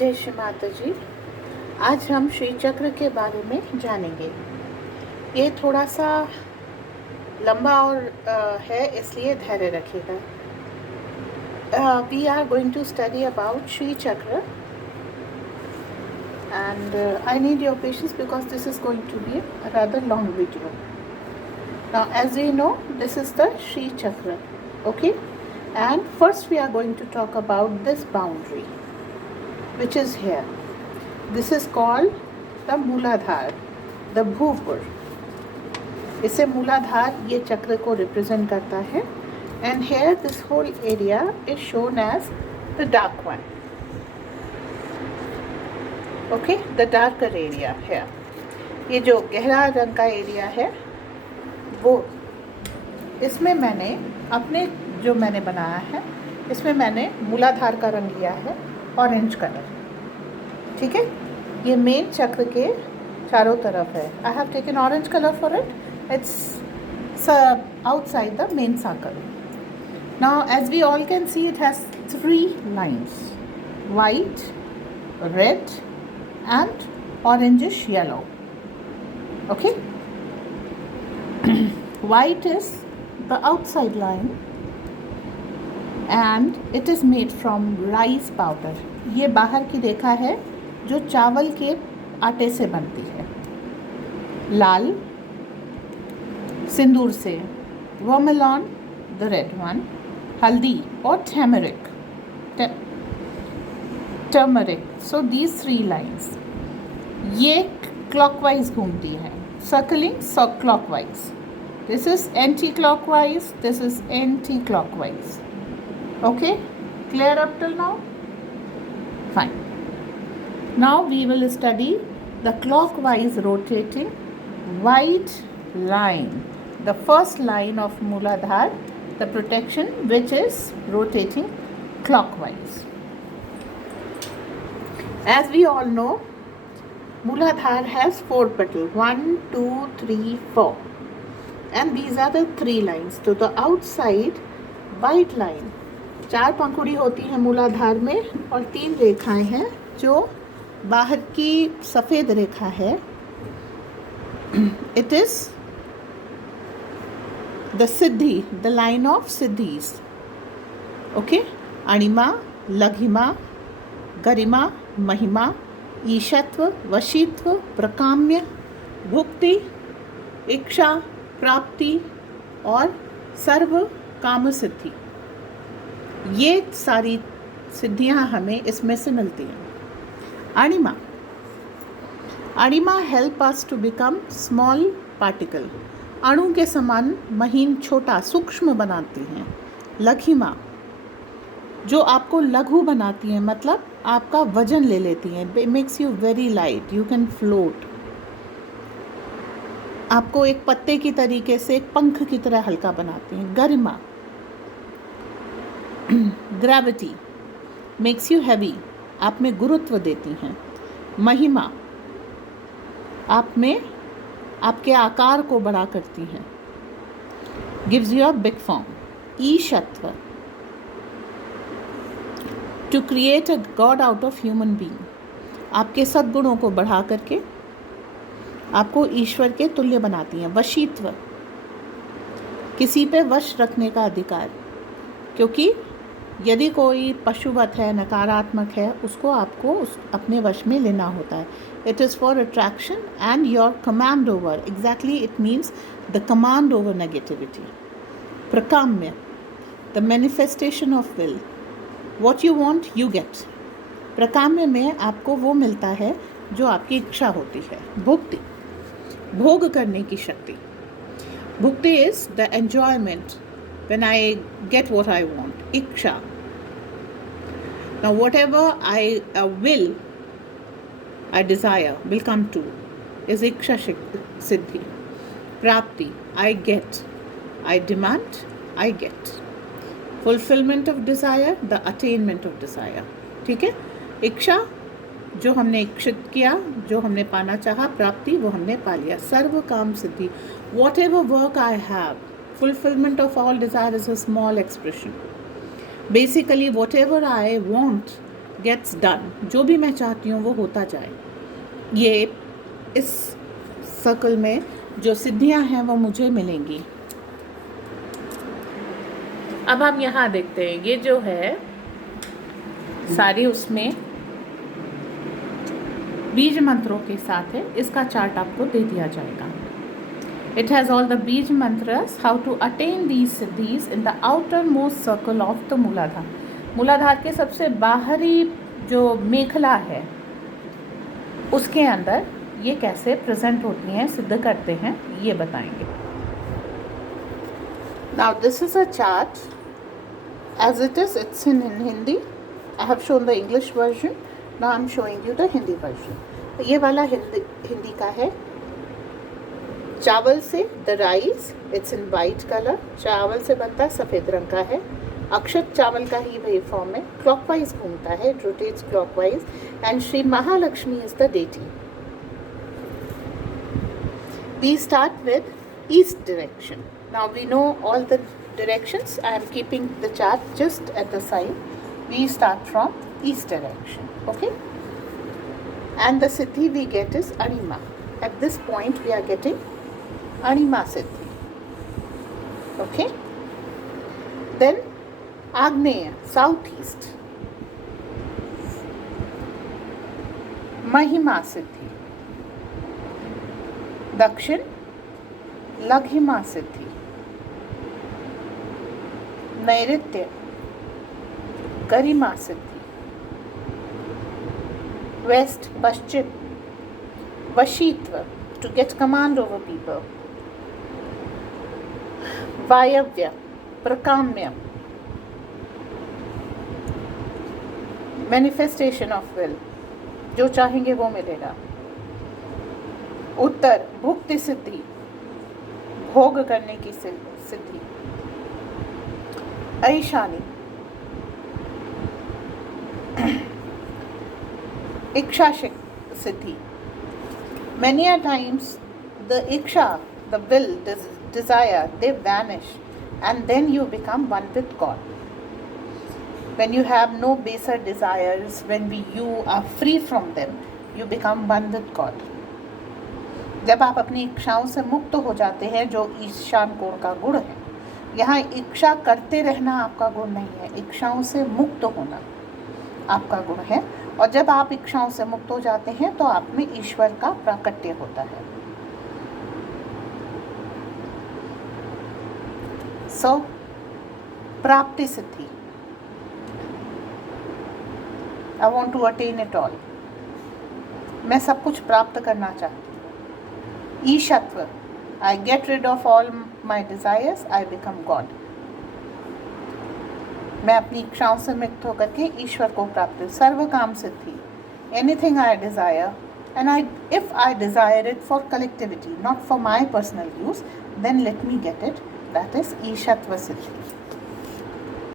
जय श्री माता जी। आज हम श्री चक्र के बारे में जानेंगे। ये थोड़ा सा लंबा और है, इसलिए धैर्य रखिएगा। We are going to study about Shri Chakra and I need your patience because this is going to be a rather long video. Now, as we know, this is the Shri Chakra, okay? And first we are going to talk about this boundary, which is here. This is called the Mooladhar, the Bhupur. इसे मूलाधार ये चक्र को represent करता है. And here this whole area is shown as the dark one. Okay, the darker area here. ये जो गहरा रंग का एरिया है वो, इसमें मैंने अपने जो मैंने बनाया है, इसमें मैंने मूलाधार का रंग लिया है, ऑरेंज कलर. ठीक है, ये मेन चक्र के चारों तरफ है. I have taken orange colour for it. It's outside the main circle. Now as we all can see it has 3 lines, white, red and orangish yellow. Okay. White is the outside line and it is made from rice powder. ये बाहर की रेखा है जो चावल के आटे से बनती है. लाल सिंदूर से, वर्मिलॉन the red one, हल्दी और turmeric. So these 3 lines, ये clockwise घूमती है, circling clockwise. This is anti-clockwise, this is anti-clockwise. Okay, clear up till now? Fine. Now we will study the clockwise rotating white line, the first line of Mooladhar, the protection which is rotating clockwise. As we all know, Mooladhar has 4 petals, 1, 2, 3, 4, and these are the 3 lines. So the outside white line, 4 पंखुड़ी होती है मूलाधार में और 3 रेखाएं हैं. जो बाहर की सफ़ेद रेखा है, it is the Siddhi, the line of siddhis. Okay, अणिमा, लघिमा, गरिमा, महिमा, ईशत्व, वशीत्व, प्रकाम्य, भुक्ति, इच्छा, प्राप्ति और सर्व काम सिद्धि. ये सारी सिद्धियां हमें इसमें से मिलती हैं. अणिमा, अणिमा help us to become small particle. अणु के समान महीन, छोटा, सूक्ष्म बनाती हैं. लघिमा, जो आपको लघु बनाती हैं, मतलब आपका वजन ले लेती हैं. Makes you very light, you can float. आपको एक पत्ते की तरीके से, एक पंख की तरह हल्का बनाती हैं. गरिमा, ग्रेविटी, मेक्स यू हैवी, आप में गुरुत्व देती हैं. महिमा, आप में आपके आकार को बड़ा करती हैं, gives you a big form. ईशत्व, to create a god out of human being, आपके सद्गुणों को बढ़ा करके आपको ईश्वर के तुल्य बनाती हैं. वशीत्व, किसी पे वश रखने का अधिकार, क्योंकि यदि कोई पशुवत है, नकारात्मक है, उसको आपको अपने वश में लेना होता है. It is for attraction and your command over. Exactly it means the command over negativity. प्रकाम्य, the manifestation of will. What you want, you get. प्रकाम्य में आपको वो मिलता है जो आपकी इच्छा होती है. भुक्ति, भोग करने की शक्ति. भुक्ति is the enjoyment when I get what I want. इच्छा, now whatever I will, I desire, will come to, is इच्छा सिद्धि. प्राप्ति, I get, I demand, I get. Fulfilment of desire, the attainment of desire. ठीक है, इच्छा जो हमने इच्छित किया, जो हमने पाना चाहा, प्राप्ति वो हमने पा लिया. सर्व काम सिद्धि, whatever work I have, fulfilment of all desire is a small expression. Basically, whatever I want, gets done, जो भी मैं चाहती हूँ वो होता जाए। ये इस सर्कल में जो सिद्धियाँ हैं वो मुझे मिलेंगी। अब हम यहाँ देखते हैं, ये जो है सारी उसमें बीज मंत्रों के साथ है। इसका चार्ट आपको दे दिया जाएगा। It has all the बीज mantras, how to attain these siddhis in the outermost circle of the मूलाधार। मूलाधार के सबसे बाहरी जो मेखला है उसके अंदर ये कैसे प्रेजेंट होती हैं, सिद्ध करते हैं, ये बताएंगे। Now this is a chart as it is, it's in Hindi. I have shown the English version. Now I'm showing you the Hindi version. ये वाला हिंदी का है। चावल से the rice, it's in white colour, चावल से बनता है, सफ़ेद रंग का है। अक्षत चावल का ही वेव फॉर्म है, क्लॉकवाइज घूमता है, it rotates clockwise, and Shri Mahalakshmi is the deity. We start with east direction. Now we know all the directions. I am keeping the chart just at the side. We start from east direction, okay? And the siddhi we get is Anima. At this point we are getting Anima siddhi, okay? Then Agneya, southeast, Mahima siddhi. Dakshin, Laghima siddhi. नैऋत्य, गरिमा सिद्धि। West, पश्चिम, वशीत्व, to get command over people. वायव्य, प्रकाम्य, manifestation of will, जो चाहेंगे वो मिलेगा। उत्तर, भुक्ति सिद्धि, भोग करने की सिद्धि। ऐशानी, इच्छा सिद्धि। Many a times the iksha, the will, desire, they vanish and then you become one with God. When you have no baser desires, when you are free from them, you become one with God. जब आप अपनी इच्छाओं से मुक्त हो जाते हैं, जो ईशान कोण का गुण है। यहाँ इच्छा करते रहना आपका गुण नहीं है, इच्छाओं से मुक्त होना आपका गुण है। और जब आप इच्छाओं से मुक्त हो जाते हैं तो आप में ईश्वर का प्राकट्य होता है। सो प्राप्ति सिद्धि, I want to attain it all, मैं सब कुछ प्राप्त करना चाहती हूँ। ईशत्व, I get rid of all my desires, I become God. मैं अपनी इच्छाओं से मुक्त होकर के ईश्वर को प्राप्त, सर्व काम सिद्धि। Anything I desire, and if I desire it for collectivity, not for my personal use, then let me get it. That is ईशत्व Siddhi.